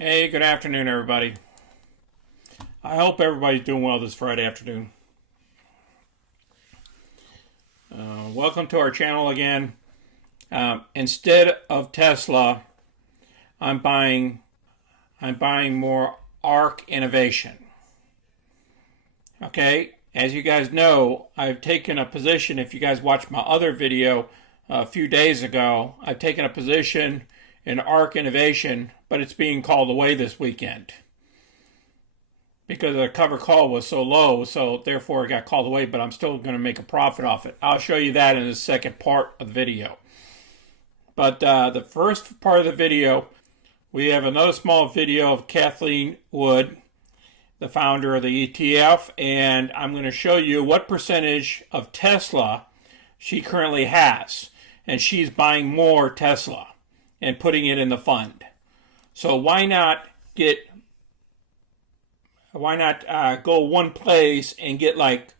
Hey, good afternoon, everybody. I hope everybody's doing well this Friday afternoon. Welcome to our channel again. Instead of Tesla, I'm buying more ARK Innovation. Okay, as you guys know, I've taken a position. If you guys watched my other video a few days ago, I've taken a position in ARK Innovation, but it's being called away this weekend because the cover call was so low, so therefore it got called away, but I'm still going to make a profit off it. I'll show you that in the second part of the video. But the first part of the video, we have another small video of Cathie Wood, the founder of the ETF, and I'm going to show you what percentage of Tesla she currently has, and she's buying more Tesla and putting it in the fund. So why not go one place and get like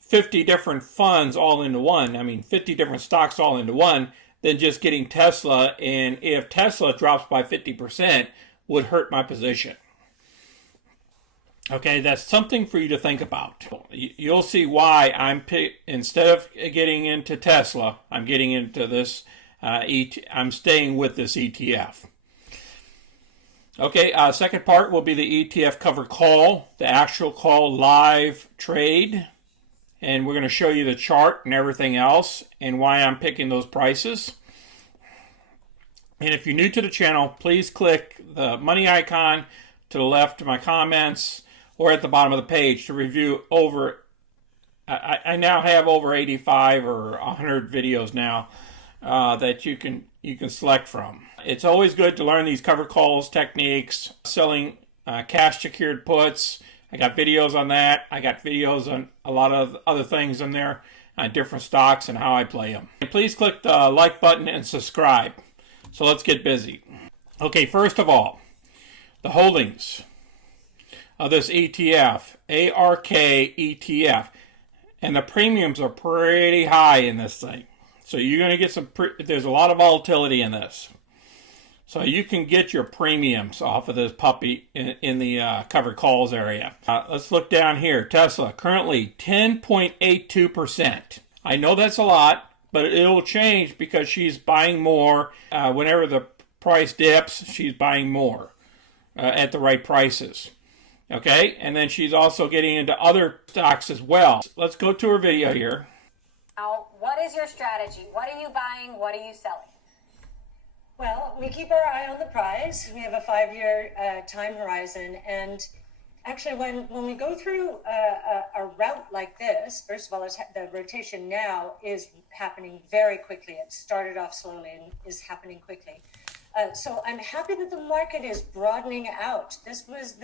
50 different funds all into one? I mean, 50 different stocks all into one, than just getting Tesla. And if Tesla drops by 50%, would hurt my position. Okay, that's something for you to think about. You'll see why instead of getting into Tesla, I'm getting into this. I'm staying with this ETF. Okay, second part will be the ETF cover call, the actual call live trade. And we're going to show you the chart and everything else and why I'm picking those prices. And if you're new to the channel, please click the money icon to the left of my comments or at the bottom of the page to review over. I now have over 85 or 100 videos now that you can select from. It's always good to learn these cover calls techniques, selling cash secured puts. I got videos on that. I got videos on a lot of other things in there, different stocks and how I play them. And please click the like button and subscribe. So let's get busy. Okay, first of all, the holdings of this ETF, ARKK ETF, and the premiums are pretty high in this thing. So you're going to get there's a lot of volatility in this. So you can get your premiums off of this puppy in the covered calls area. Let's look down here. Tesla, currently 10.82%. I know that's a lot, but it'll change because she's buying more. Whenever the price dips, she's buying more at the right prices. Okay, and then she's also getting into other stocks as well. Let's go to her video here. Now, what is your strategy? What are you buying? What are you selling? Well, we keep our eye on the prize. We have a 5-year time horizon. And actually, when we go through a route like this, first of all, the rotation now is happening very quickly. It started off slowly and is happening quickly. So I'm happy that the market is broadening out. This was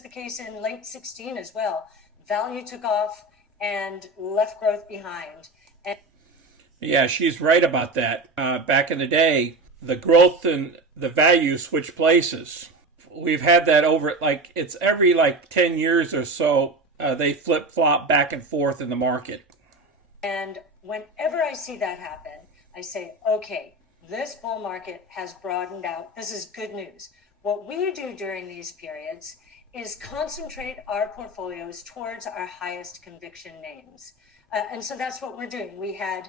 the case in late 16 as well. Value took off and left growth behind. Yeah, she's right about that. Back in the day, the growth and the value switch places. We've had that over, it's every 10 years or so, they flip-flop back and forth in the market. And whenever I see that happen, I say, okay, this bull market has broadened out. This is good news. What we do during these periods is concentrate our portfolios towards our highest conviction names. And so that's what we're doing. We had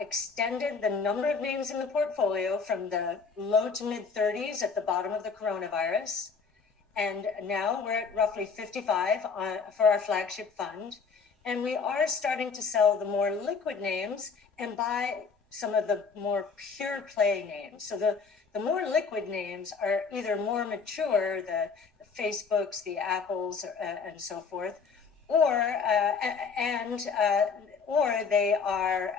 extended the number of names in the portfolio from the low to mid 30s at the bottom of the coronavirus. And now we're at roughly 55 for our flagship fund. And we are starting to sell the more liquid names and buy some of the more pure play names. So the more liquid names are either more mature, the Facebooks, the Apples, and so forth, or they are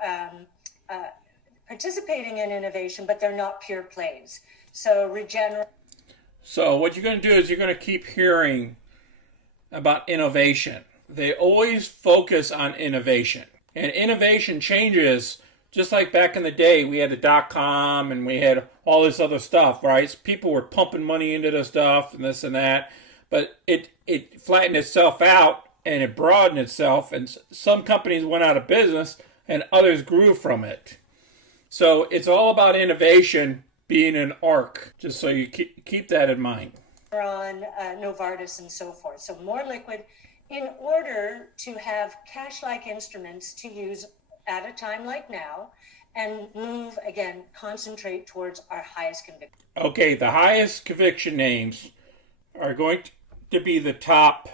participating in innovation, but they're not pure plays. So So what you're going to do is you're going to keep hearing about innovation. They always focus on innovation. And innovation changes, just like back in the day, we had the .com and we had all this other stuff, right? So people were pumping money into the stuff and this and that. But it flattened itself out and it broadened itself. And some companies went out of business and others grew from it. So it's all about innovation being an ARK, just so you keep that in mind. on Novartis and so forth. So more liquid in order to have cash-like instruments to use at a time like now and move, again, concentrate towards our highest conviction. Okay, the highest conviction names are going to be the top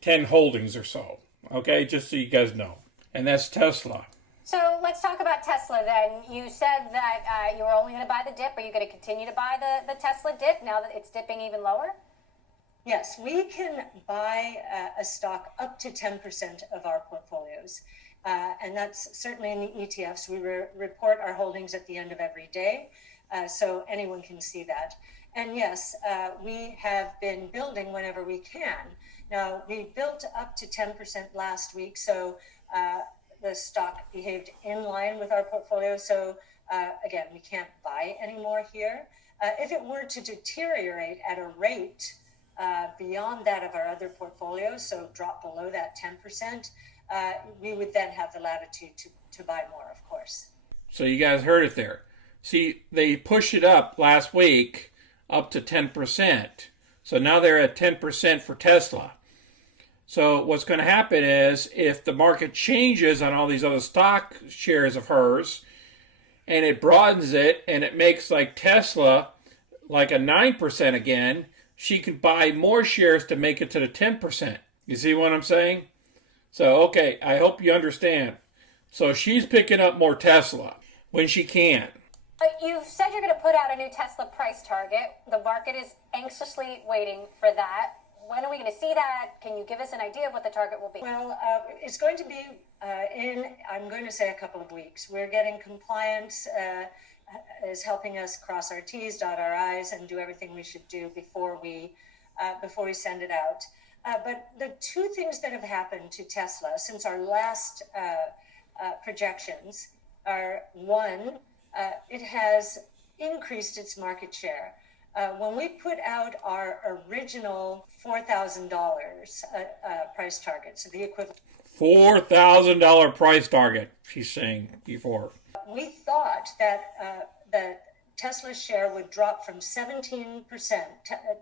10 holdings or so. Okay, just so you guys know. And that's Tesla. So let's talk about Tesla then. You said that you were only going to buy the dip. Are you going to continue to buy the Tesla dip now that it's dipping even lower? Yes, we can buy a stock up to 10% of our portfolios. And that's certainly in the ETFs. We report our holdings at the end of every day, so anyone can see that. And yes, we have been building whenever we can. Now, we built up to 10% last week, so the stock behaved in line with our portfolio. So again, we can't buy anymore here. If it were to deteriorate at a rate beyond that of our other portfolios, so drop below that 10%, we would then have the latitude to buy more, of course. So you guys heard it there. See, they pushed it up last week up to 10%. So now they're at 10% for Tesla. So what's going to happen is if the market changes on all these other stock shares of hers and it broadens it and it makes like Tesla like a 9% again, she can buy more shares to make it to the 10%. You see what I'm saying? So, okay, I hope you understand. So she's picking up more Tesla when she can. You've said you're going to put out a new Tesla price target. The market is anxiously waiting for that. When are we going to see that? Can you give us an idea of what the target will be? Well, it's going to be I'm going to say a couple of weeks. We're getting compliance is helping us cross our T's, dot our I's, and do everything we should do before we send it out. But the two things that have happened to Tesla since our last projections are, one, it has increased its market share. When we put out our original $4,000 price target, so the equivalent $4,000 price target, she's saying before. We thought that Tesla's share would drop from 17%,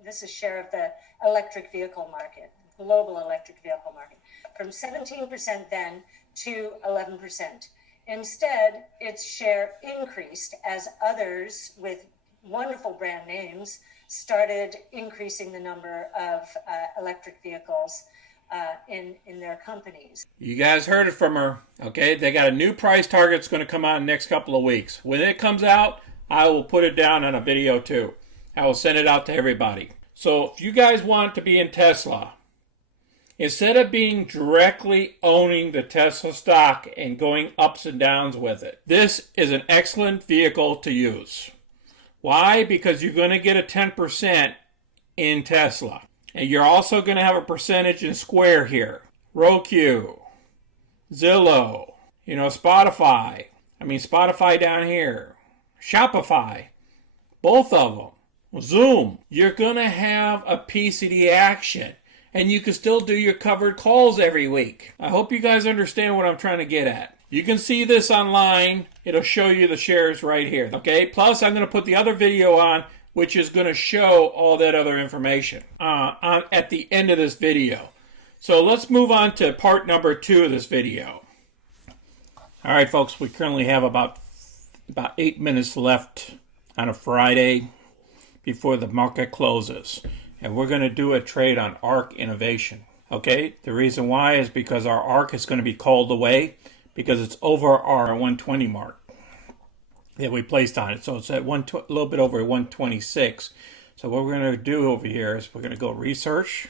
this is share of the electric vehicle market, global electric vehicle market, from 17% then to 11%. Instead, its share increased as others with wonderful brand names started increasing the number of electric vehicles in their companies. You guys heard it from her, okay? They got a new price target that's going to come out in the next couple of weeks. When it comes out, I will put it down on a video too. I will send it out to everybody. So if you guys want to be in Tesla, instead of being directly owning the Tesla stock and going ups and downs with it, this is an excellent vehicle to use. Why? Because you're going to get a 10% in Tesla. And you're also going to have a percentage in Square here. Roku, Zillow, Spotify. Spotify down here. Shopify. Both of them. Zoom. You're going to have a piece of the action. And you can still do your covered calls every week. I hope you guys understand what I'm trying to get at. You can see this online. It'll show you the shares right here. Okay? Plus, I'm going to put the other video on, which is going to show all that other information at the end of this video. So let's move on to part number 2 of this video. All right, folks, we currently have about 8 minutes left on a Friday before the market closes. And we're going to do a trade on ARK Innovation. Okay? The reason why is because our ARK is going to be called away because it's over our 120 mark that we placed on it. So it's at a little bit over 126. So what we're going to do over here is we're going to go research.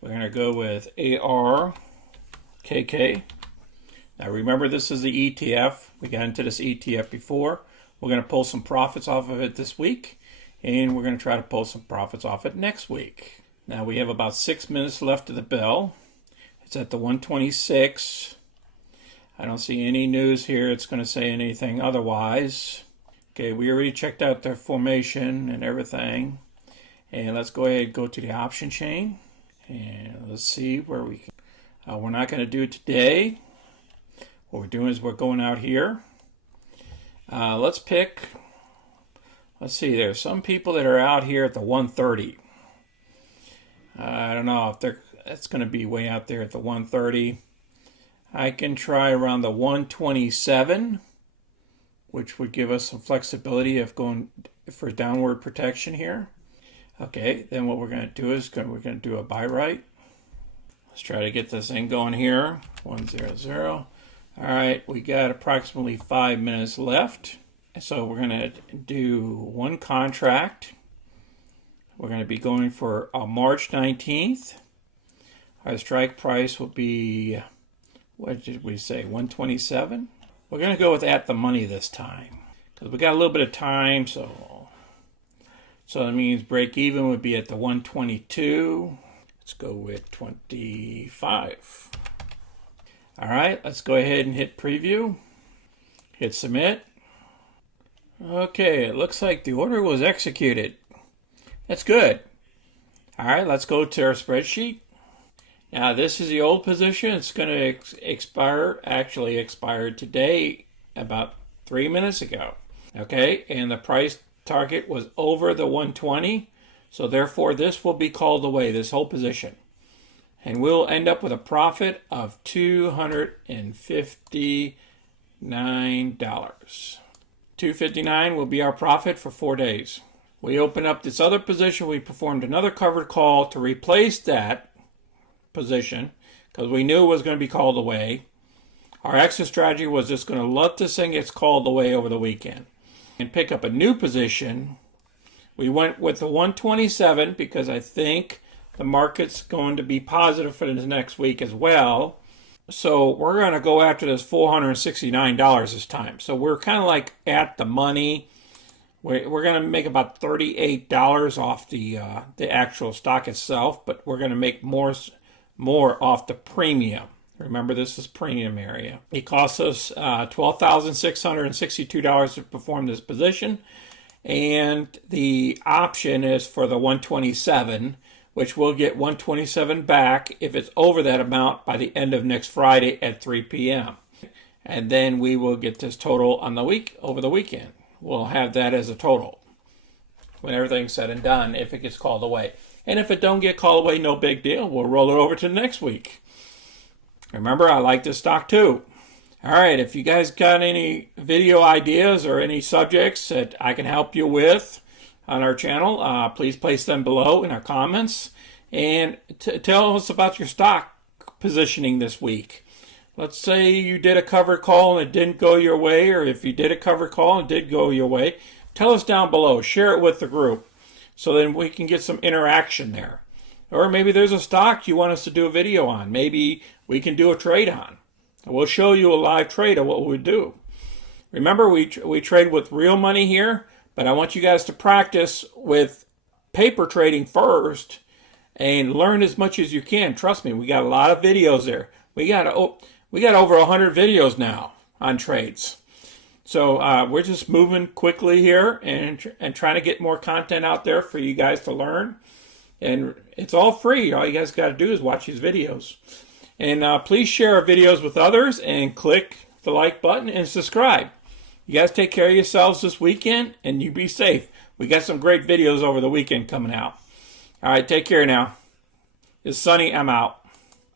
We're going to go with ARKK. Now remember, this is the ETF. We got into this ETF before. We're going to pull some profits off of it this week. And we're going to try to pull some profits off it next week. Now we have about 6 minutes left to the bell. It's at the 126. I don't see any news here. It's going to say anything otherwise. Okay, we already checked out their formation and everything. And let's go ahead and go to the option chain. And let's see where we can. We're not going to do it today. What we're doing is we're going out here. Let's see, there's some people that are out here at the 130. I don't know if that's going to be way out there at the 130. I can try around the 127, which would give us some flexibility of going for downward protection here. Okay, then what we're going to do is we're going to do a buy right. Let's try to get this thing going here. 100. All right, we got approximately 5 minutes left. So we're going to do one contract. We're going to be going for March 19th. Our strike price will be, what did we say, 127? We're going to go with at the money this time because we got a little bit of time. So that means break even would be at the 122. Let's go with 25. All right, let's go ahead and hit preview. Hit submit. Okay, it looks like the order was executed. That's good. All right, let's go to our spreadsheet. Now, this is the old position. It's going to expire, actually expired today, about 3 minutes ago. Okay, and the price target was over the 120. So therefore, this will be called away, this whole position. And we'll end up with a profit of $259. $259 will be our profit for 4 days. We opened up this other position. We performed another covered call to replace that position because we knew it was going to be called away. Our exit strategy was just going to let this thing get called away over the weekend and pick up a new position. We went with the 127 because I think the market's going to be positive for the next week as well. So we're going to go after this $469 this time. So we're kind of like at the money. We're going to make about $38 off the actual stock itself, but we're going to make more off the premium. Remember, this is premium area. It costs us $12,662 to perform this position, and the option is for the 127, which we'll get 127 back if it's over that amount by the end of next Friday at 3 p.m. And then we will get this total on the week over the weekend. We'll have that as a total when everything's said and done if it gets called away. And if it don't get called away, no big deal. We'll roll it over to the next week. Remember, I like this stock too. All right, if you guys got any video ideas or any subjects that I can help you with on our channel, please place them below in our comments. And tell us about your stock positioning this week. Let's say you did a covered call and it didn't go your way, or if you did a covered call and it did go your way, tell us down below. Share it with the group so then we can get some interaction there. Or maybe there's a stock you want us to do a video on. Maybe we can do a trade on. We'll show you a live trade of what we do. Remember, we trade with real money here, but I want you guys to practice with paper trading first and learn as much as you can. Trust me, we got a lot of videos there. We got over 100 videos now on trades. So we're just moving quickly here and trying to get more content out there for you guys to learn. And it's all free. All you guys got to do is watch these videos. And please share our videos with others and click the like button and subscribe. You guys take care of yourselves this weekend and you be safe. We got some great videos over the weekend coming out. All right, take care now. It's Sunny. I'm out.